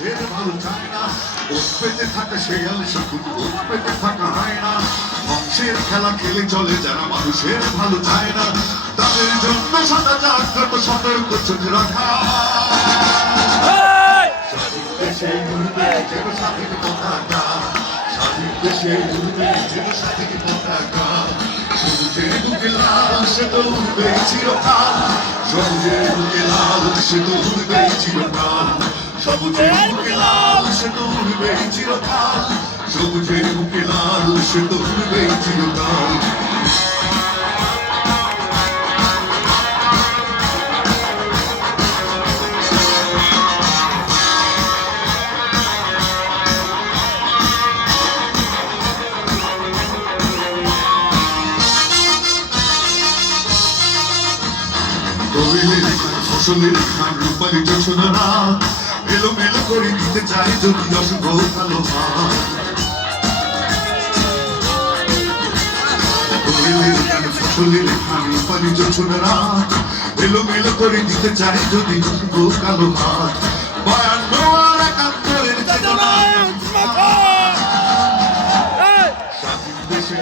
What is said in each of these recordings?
মানুষের ভালো চায় না। ওত পেতে থাকা শেয়াল শুধু ওত পেতে থাকা হয় না। বংশের খেলা খেলে চলে যারা মানুষের ভালো চায় না, তাদের জন্য সদা জাগ্রত সতর্ক চোখ রাখা। স্বাধীন দেশে উড়বে যেন স্বাধীন পতাকা, স্বাধীন দেশে উড়বে যেন স্বাধীন পতাকা। সবুজের বুকে লাল সে তো উড়বে চিরকাল, সবুজের বুকে লাল সে তো উড়বে চিরকাল। সবুজের বুকে লাল সে তো উড়বে চিরকাল, সবুজের বুকে লাল সে তো উড়বে চিরকাল। ফসলের খান রূপালী যোজনা এলোমেলো করে দিতে চাই যদি অশুভ কালো হাত। ফসলের খান রূপালী যোজনা এলোমেলো করে দিতে চাই যদি অশুভ কালো হাত। 52 আর 71 চেতনায় স্বাধীন দেশে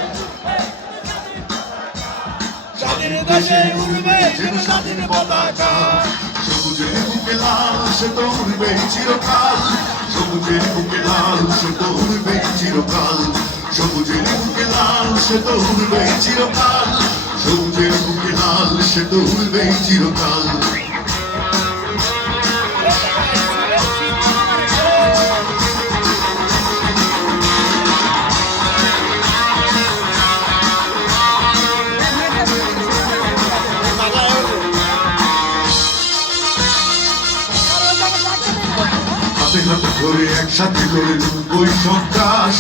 স্বাধীন দেশে উড়বে যেন স্বাধীন পতাকা। সবুজের বুকে লাল সে তো উড়বে চিরকাল, সবুজের বুকে লাল সে তো উড়বে চিরকাল। সবুজের বুকে লাল সে তো উড়বে চিরকাল, সবুজের বুকে লাল সে তো উড়বে চিরকাল। হাতে হাতে ধরে একসাথে করে ওই সন্ত্রাস,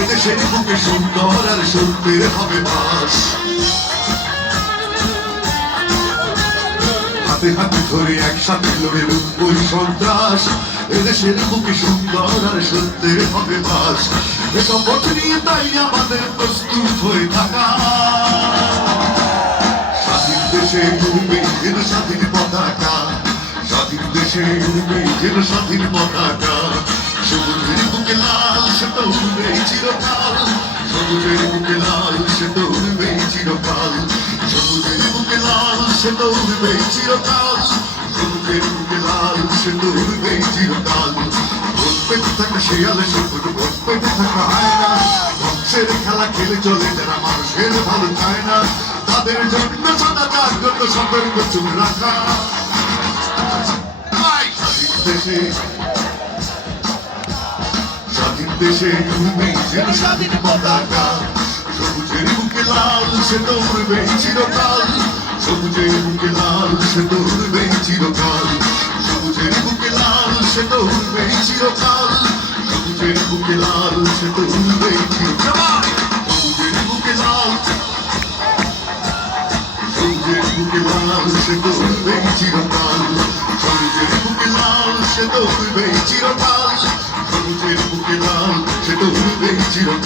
এদেশের বুকে সুন্দর আর সত্যের হবে বাস। হাতে হাতে ধরে একসাথে লড়ে ওই সন্ত্রাস, এদেশের বুকে সুন্দর আর সত্যের হবে বাস। এ শপথ নিয়ে তাই আমাদের প্রস্তুত হয়ে থাকা, স্বাধীন দেশে উড়বে যেন স্বাধীন পতাকা, স্বাধীন দেশে উড়বে যেন স্বাধীন পতাকা। সবুজের বুকে লাল সে তো উড়বে চিরকাল, সবুজের বুকে লাল সে তো উড়বে চিরকাল। সবুজের বুকে লাল সে তো উড়বে চিরকাল, সবুজের বুকে লাল সে তো উড়বে চিরকাল। ওত পেতে থাকা শেয়ালে সবুজ ওত পেতে থাকা হয় না। বংশের খেলা খেলে চলে যারা মানুষের ভালো চায় না, তাদের জন্য সদা জাগ্রত সতর্ক চোখ রাখা। স্বাধীন দেশে উড়বে যেন স্বাধীন পতাকা, সবুজের বুকে লাল সে তো উড়বে চিরকাল, সবুজের বুকে লাল সে তো উড়বে চিরকাল। সবুজের বুকে লাল সে তো উড়বে চিরকাল, সবুজের বুকে লাল সে তো উড়বে চিরকাল। সবুজের বুকে লাল, সবুজের বুকে লাল সে তো উড়বে চিরকাল, সবুজের বুকে লাল সে তো উড়বে চিরকাল, সবুজের বুকে লাল সে তো উড়বে চিরকাল।